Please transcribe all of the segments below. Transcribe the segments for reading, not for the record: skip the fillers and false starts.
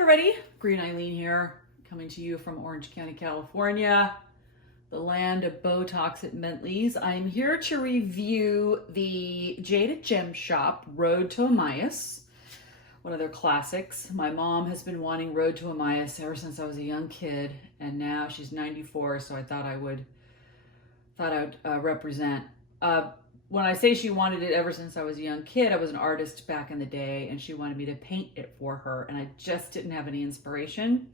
everybody, Green Eileen here, coming to you from Orange County, California, the land of Botox at Bentley's. I'm here to review the Jaded Gem Shop Road to Emmaus, one of their classics. My mom has been wanting Road to Emmaus ever since I was a young kid, and now she's 94, so I thought I would represent. When I say she wanted it ever since I was a young kid, I was an artist back in the day, and she wanted me to paint it for her, and I just didn't have any inspiration.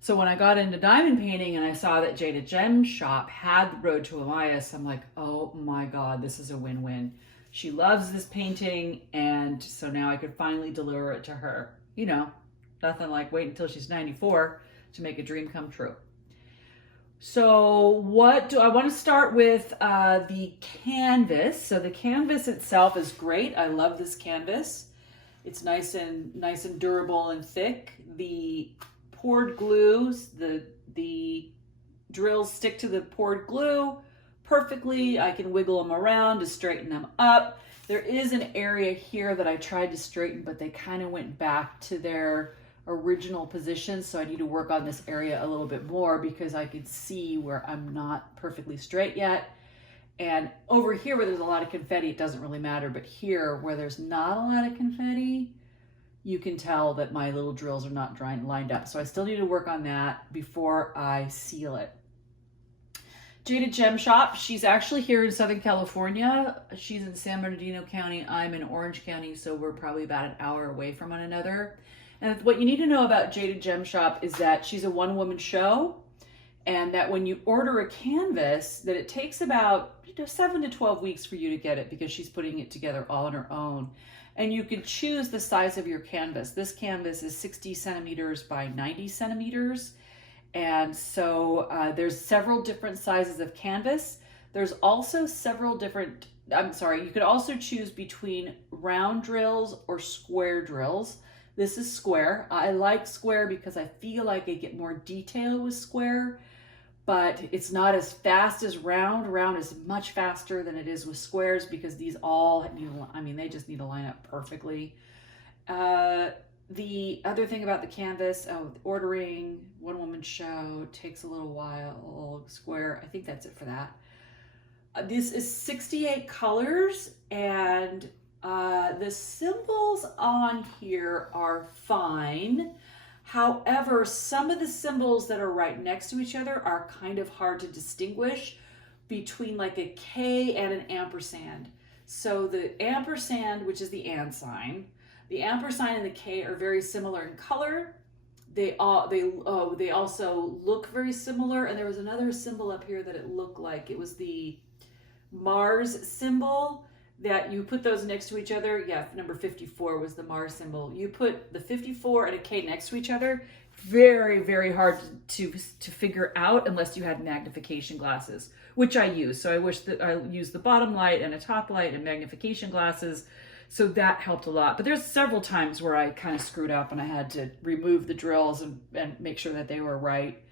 So when I got into diamond painting and I saw that Jaded Gem Shop had the Road to Emmaus, I'm like, oh my God, this is a win-win. She loves this painting, and so now I could finally deliver it to her. You know, nothing like wait until she's 94 to make a dream come true. So what do I want to start with the canvas. So the canvas itself is great. I love this canvas. It's nice and durable and thick. The poured glues, the drills stick to the poured glue perfectly. I can wiggle them around to straighten them up. There is an area here that I tried to straighten, but they kind of went back to their original position, so I need to work on this area a little bit more because I could see where I'm not perfectly straight yet. And over here where there's a lot of confetti, it doesn't really matter, but here where there's not a lot of confetti, you can tell that my little drills are not lined up. So I still need to work on that before I seal it. Jaded Gem Shop, she's actually here in Southern California. She's in San Bernardino County. I'm in Orange County, so we're probably about an hour away from one another. And what you need to know about Jaded Gem Shop is that she's a one-woman show, and that when you order a canvas, that it takes about 7 to 12 weeks for you to get it because she's putting it together all on her own. And you can choose the size of your canvas. This canvas is 60 centimeters by 90 centimeters. And so there's several different sizes of canvas. There's also several different, you could also choose between round drills or square drills. This is square. I like square because I feel like I get more detail with square, but it's not as fast as round. Round is much faster than it is with squares because these all, they just need to line up perfectly. The other thing about the canvas, ordering one-woman show takes a little while. Square, I think that's it for that. This is 68 colors, and the symbols on here are fine. However, some of the symbols that are right next to each other are kind of hard to distinguish between like a K and an ampersand. So the ampersand, which is the and sign, the ampersand and the K are very similar in color. They also look very similar. And there was another symbol up here that it looked like it was the Mars symbol. That you put those next to each other. Yeah, number 54 was the Mars symbol. You put the 54 and a K next to each other. Very, very hard to figure out unless you had magnification glasses, which I use. So I wish that I used the bottom light and a top light and magnification glasses. So that helped a lot. But there's several times where I kind of screwed up and I had to remove the drills and make sure that they were right.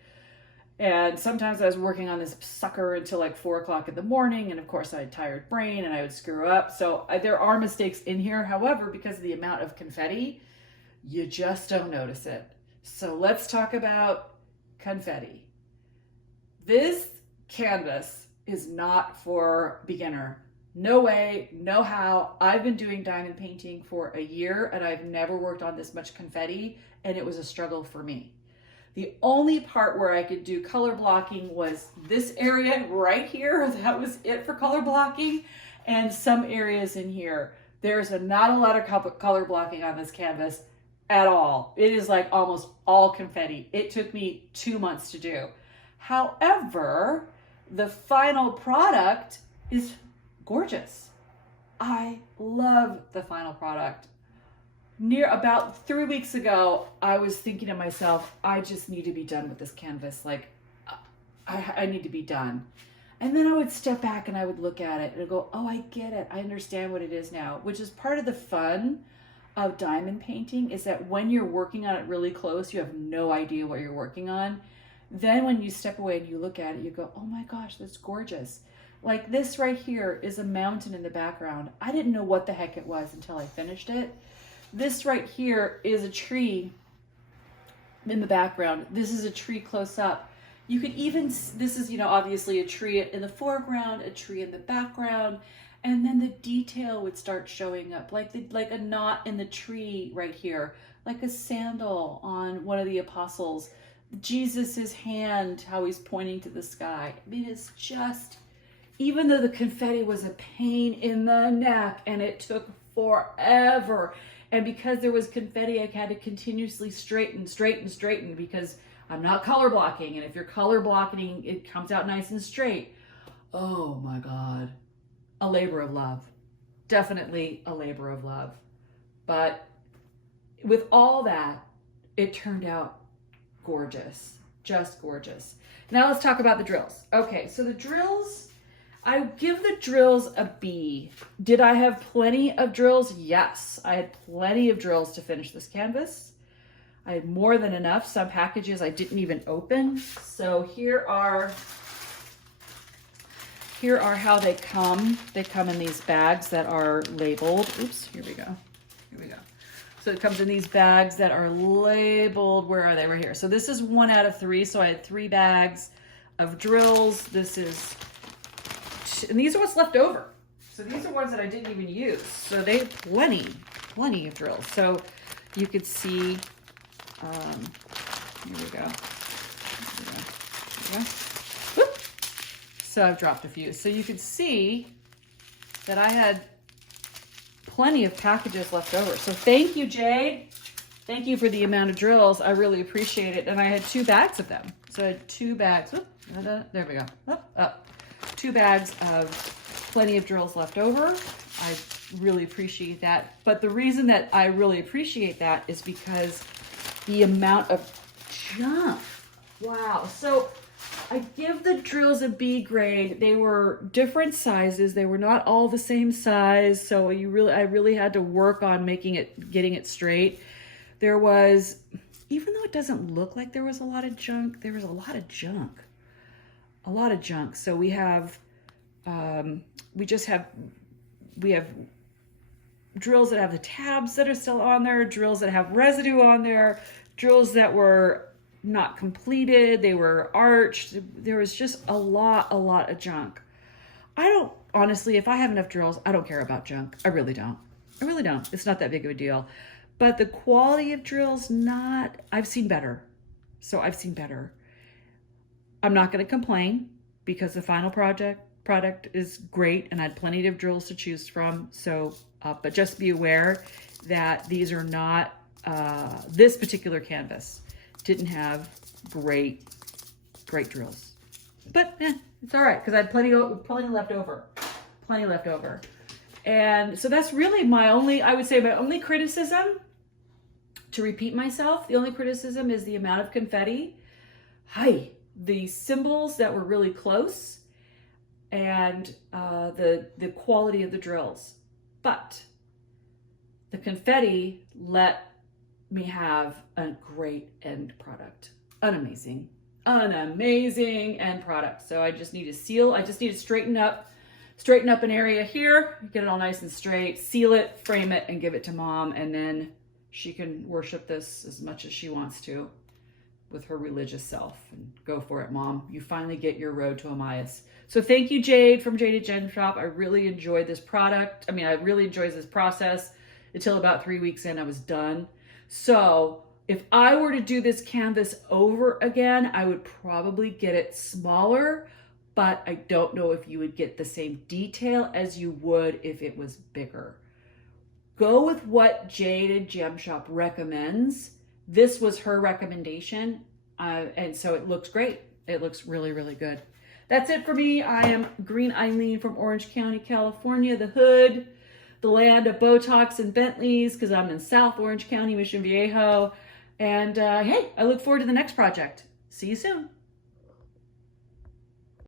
And sometimes I was working on this sucker until like 4 o'clock in the morning. And of course I had tired brain and I would screw up. So there are mistakes in here. However, because of the amount of confetti, you just don't notice it. So let's talk about confetti. This canvas is not for beginner. No way, no how. I've been doing diamond painting for a year and I've never worked on this much confetti, and it was a struggle for me. The only part where I could do color blocking was this area right here. That was it for color blocking, and some areas in here. There's not a lot of color blocking on this canvas at all. It is like almost all confetti. It took me 2 months to do. However, the final product is gorgeous. I love the final product. About 3 weeks ago, I was thinking to myself, I just need to be done with this canvas. Like, I need to be done. And then I would step back and I would look at it and go, oh, I get it. I understand what it is now, which is part of the fun of diamond painting, is that when you're working on it really close, you have no idea what you're working on. Then when you step away and you look at it, you go, oh my gosh, that's gorgeous. Like this right here is a mountain in the background. I didn't know what the heck it was until I finished it. This right here is a tree in the background. This is a tree close up. You could even, this is, obviously a tree in the foreground, a tree in the background, and then the detail would start showing up, like a knot in the tree right here, like a sandal on one of the apostles, Jesus's hand, how he's pointing to the sky. I mean, it's just, even though the confetti was a pain in the neck and it took forever, and because there was confetti, I had to continuously straighten because I'm not color blocking. And if you're color blocking, it comes out nice and straight. Oh my God. A labor of love. Definitely a labor of love. But with all that, it turned out gorgeous. Just gorgeous. Now let's talk about the drills. Okay, so the drills, I give the drills a B. Did I have plenty of drills? Yes, I had plenty of drills to finish this canvas. I had more than enough. Some packages I didn't even open. So here are how they come. They come in these bags that are labeled. Oops, here we go. So it comes in these bags that are labeled. Where are they? Right here. So this is 1 out of 3. So I had 3 bags of drills. And these are what's left over. So these are ones that I didn't even use. So they have plenty of drills. So you could see, here we go. Whoop. So I've dropped a few. So you could see that I had plenty of packages left over. So thank you, Jade. Thank you for the amount of drills. I really appreciate it. And I had 2 bags of them. So I had 2 bags. Whoop, there we go. Up. 2 bags of plenty of drills left over. I really appreciate that. But the reason that I really appreciate that is because the amount of junk. Wow. So I give the drills a B grade. They were different sizes. They were not all the same size. So I really had to work on getting it straight. There was, even though it doesn't look like there was a lot of junk, there was a lot of junk. So we have, we have drills that have the tabs that are still on there, drills that have residue on there, drills that were not completed, they were arched. There was just a lot of junk. Honestly, if I have enough drills, I don't care about junk. I really don't. It's not that big of a deal. But the quality of drills, I've seen better. I'm not going to complain because the final product is great and I had plenty of drills to choose from. So, but just be aware that these are not, this particular canvas didn't have great drills. But it's all right because I had plenty left over. And so that's really my only criticism, to repeat myself, the only criticism is the amount of confetti. The symbols that were really close, and the quality of the drills. But the confetti let me have a great end product. An amazing end product. So I just need to seal. I just need to straighten up an area here, get it all nice and straight, seal it, frame it, and give it to Mom. And then she can worship this as much as she wants to with her religious self. And go for it, Mom. You finally get your road to Emmaus. So thank you, Jade from Jaded Gem Shop. I really enjoyed this product. I really enjoyed this process until about 3 weeks in, I was done. So if I were to do this canvas over again, I would probably get it smaller, but I don't know if you would get the same detail as you would if it was bigger. Go with what Jaded Gem Shop recommends. This was her recommendation, and so it looks great. It looks really, really good. That's it for me. I am Green Eileen from Orange County, California, the hood, the land of Botox and Bentleys, because I'm in South Orange County, Mission Viejo. And hey, I look forward to the next project. See you soon.